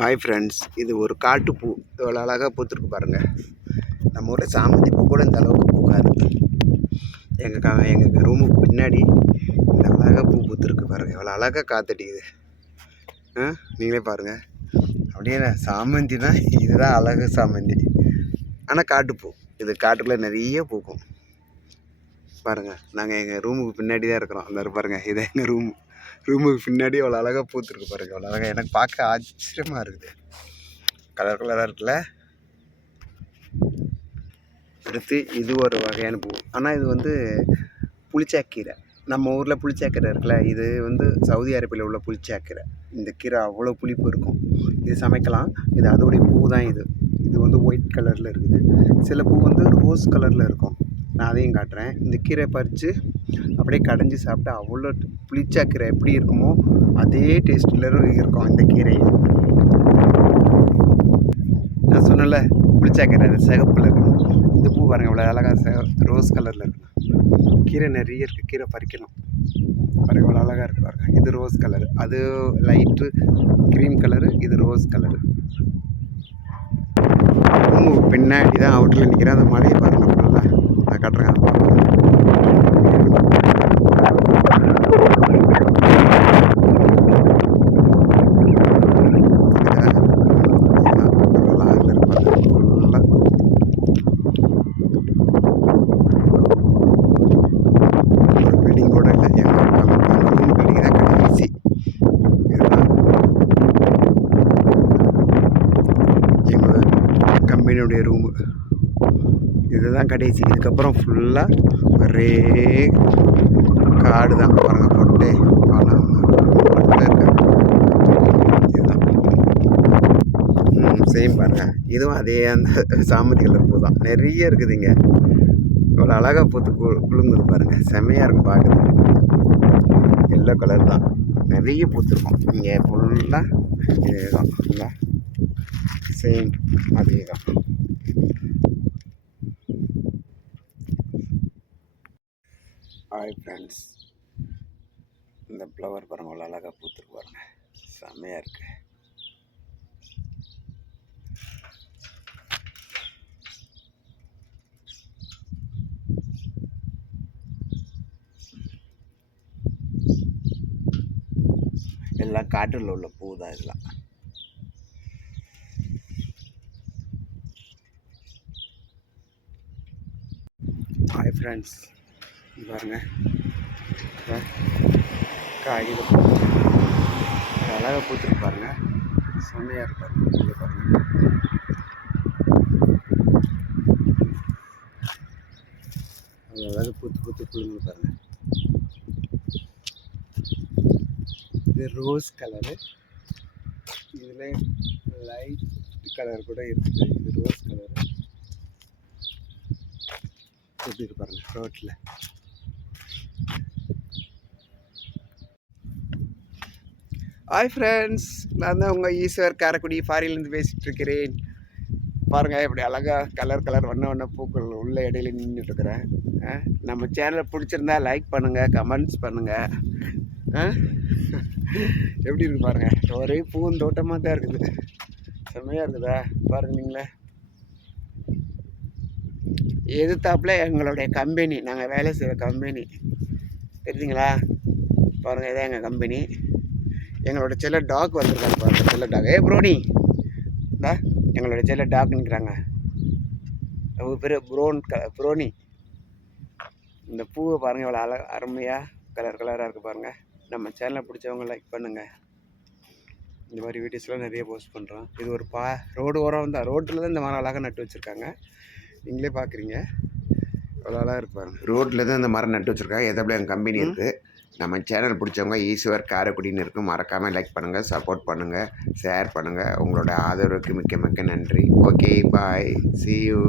Hi friends, இது ஒரு காட்டுப்பூ. இவ்வளோ அழகாக பூத்துருக்கு பாருங்கள். நம்ம ஊரில் சாமந்தி பூ கூட இந்த அளவுக்கு பூக்காது. எங்கள் ரூமுக்கு பின்னாடி இந்த அழகாக பூ பூத்துருக்கு பாருங்கள். இவ்வளோ அழகாக காத்தடிக்குது. நீங்களே பாருங்கள். அப்படியே சாமந்தி தான், இதுதான் அழகு சாமந்தி. ஆனால் காட்டுப்பூ இது காட்டுக்குள்ளே நிறைய பூக்கும் பாருங்கள். நாங்கள் எங்கள் ரூமுக்கு பின்னாடி தான் இருக்கிறோம். அந்த பாருங்கள், இது எங்கள் ரூமுக்கு பின்னாடி அவ்வளோ அழகாக பூத்துருக்கு பாருங்கள். அவ்வளோ அழகாக எனக்கு பார்க்க ஆச்சரியமாக இருக்குது. கலர் கலராக இருக்குல்ல. அடுத்து இது ஒரு வகையான பூ. ஆனால் இது வந்து புளிச்சாக்கீரை. நம்ம ஊரில் புளிச்சாக்கீரை இருக்குல்ல, இது வந்து சவுதி அரேபியாவில் உள்ள புளிச்சாக்கீரை. இந்த கீரை அவ்வளோ புளிப்பு இருக்கும். இது சமைக்கலாம். இது அதோடைய பூ தான். இது வந்து ஒயிட் கலரில் இருக்குது. சில பூ வந்து ரோஸ் கலரில் இருக்கும். நான் அதையும் காட்டுறேன். இந்த கீரை பறித்து அப்படியே கடைஞ்சி சாப்பிட்டா அவ்வளோ புளிச்சாக்கீரை எப்படி இருக்குமோ அதே டேஸ்ட்டில் இருக்கும் இந்த கீரையும். நான் சொன்னல புளிச்சாக்கீரை அது சிகப்பில் இருக்கணும். இந்த பூ பாருங்கள் இவ்வளோ அழகாக ரோஸ் கலரில் இருக்கணும். கீரை நிறைய இருக்குது. கீரை பறிக்கணும் பாருங்கள். இவ்வளோ அழகாக இருக்குது பாருங்கள். இது ரோஸ் கலரு, அது லைட்டு க்ரீம் கலரு, இது ரோஸ் கலரு. பின்னாடி தான் அவுட்டில் நிற்கிறேன். அந்த மலையை பாருங்கள் ஃபுல்லாக நான் காட்டுறேன். ஒரு பில்டிங் கூட இல்லை, எங்கள் பில்டிங் தான் கடைசி. இதுதான் எங்கள் கம்பெனியுடைய ரூமு. இதுதான் கடைசி. இதுக்கப்புறம் ஃபுல்லாக ஒரே காடு தான் பாருங்கள். பொட்டை இருக்க இதுதான் சேம் பாருங்கள். இதுவும் அதே அந்த சாமந்தி கலர் பூ தான். நிறைய இருக்குது இங்கே. இவ்வளோ அழகாக பூத்து குலுங்குது பாருங்கள். செம்மையாக இருக்கும் பார்க்குறதுக்கு. எல்லோ கலர் தான், நிறைய பூத்துருக்கும் இங்கே ஃபுல்லாக. இதே தான் ஃபுல்லாக சேம் அதே தான். ஹாய் ஃப்ரெண்ட்ஸ், இந்த ஃப்ளவர் பாருங்கள் அவ்வளோ அழகாக பூத்துருக்கு பாருங்கள். செம்மையாக இருக்குது. எல்லாம் காட்டில் உள்ள பூ தான் இதெல்லாம். ஹாய் ஃப்ரெண்ட்ஸ், பாருங்கள் காகித பூ அழகாக பூத்துருக்கு பாருங்கள். செம்மையாக இருப்பாரு. இங்கே பாருங்கள். அது அழகாக பூத்து குழுங்கு பாருங்கள். இது ரோஸ் கலரு. இதில் லைட் கலர் கூட இருக்குது. இது ரோஸ் கலரு. எப்படி இருக்கு பாருங்கள் ரோட்டில். ஹாய் ஃப்ரெண்ட்ஸ், நான் தான் உங்கள் ஈஸ்வர் காரைக்குடி ஃபாரின்லேருந்து பேசிகிட்டு இருக்கிறேன். பாருங்கள் எப்படி அழகாக கலர் வண்ண பூக்கள் உள்ள இடையில நின்றுட்டுருக்குறேன். நம்ம சேனலை பிடிச்சிருந்தா லைக் பண்ணுங்கள், கமெண்ட்ஸ் பண்ணுங்கள். எப்படி இருக்குது பாருங்கள். ஒரே பூந்தோட்டமாக தான் இருக்குது. செம்மையாக இருக்குதா பாருங்கள். நீங்களே எதிர்த்தாப்புல எங்களுடைய கம்பெனி, நாங்கள் வேலை செய்கிற கம்பெனி தெரியுதுங்களா? பாருங்கள், இதான் எங்கள் கம்பெனி. எங்களோட செல்ல டாக் வந்திருக்காங்க பாருங்கள். செல்ல டாக் ப்ரோனி இந்தா எங்களோட செல்ல டாக் நிற்கிறாங்க. அவங்க பேர் ப்ரோனி. இந்த பூவை பாருங்கள் இவ்வளோ அருமையாக கலராக இருக்குது பாருங்கள். நம்ம சேனலை பிடிச்சவங்க லைக் பண்ணுங்கள். இந்த மாதிரி வீடியோஸ்லாம் நிறைய போஸ்ட் பண்ணுறோம். இது ஒரு ரோடு ஓரம் தான். ரோட்டில் தான் இந்த மரம் அழகாக நட்டு வச்சுருக்காங்க. நீங்களே பார்க்குறீங்க எவ்வளோ அழகாக இருப்பாங்க. ரோட்டில் தான் இந்த மரம் நட்டு வச்சுருக்காங்க. எதாவது எங்கள் கம்பெனி இருக்குது. நம்ம சேனல் பிடிச்சவங்க ஈஸ்வர் காரைக்குடின்னு இருக்கும். மறக்காமல் லைக் பண்ணுங்கள், சப்போர்ட் பண்ணுங்கள், ஷேர் பண்ணுங்கள். உங்களோட ஆதரவுக்கு மிக்க மிக்க நன்றி. Okay, bye, see you.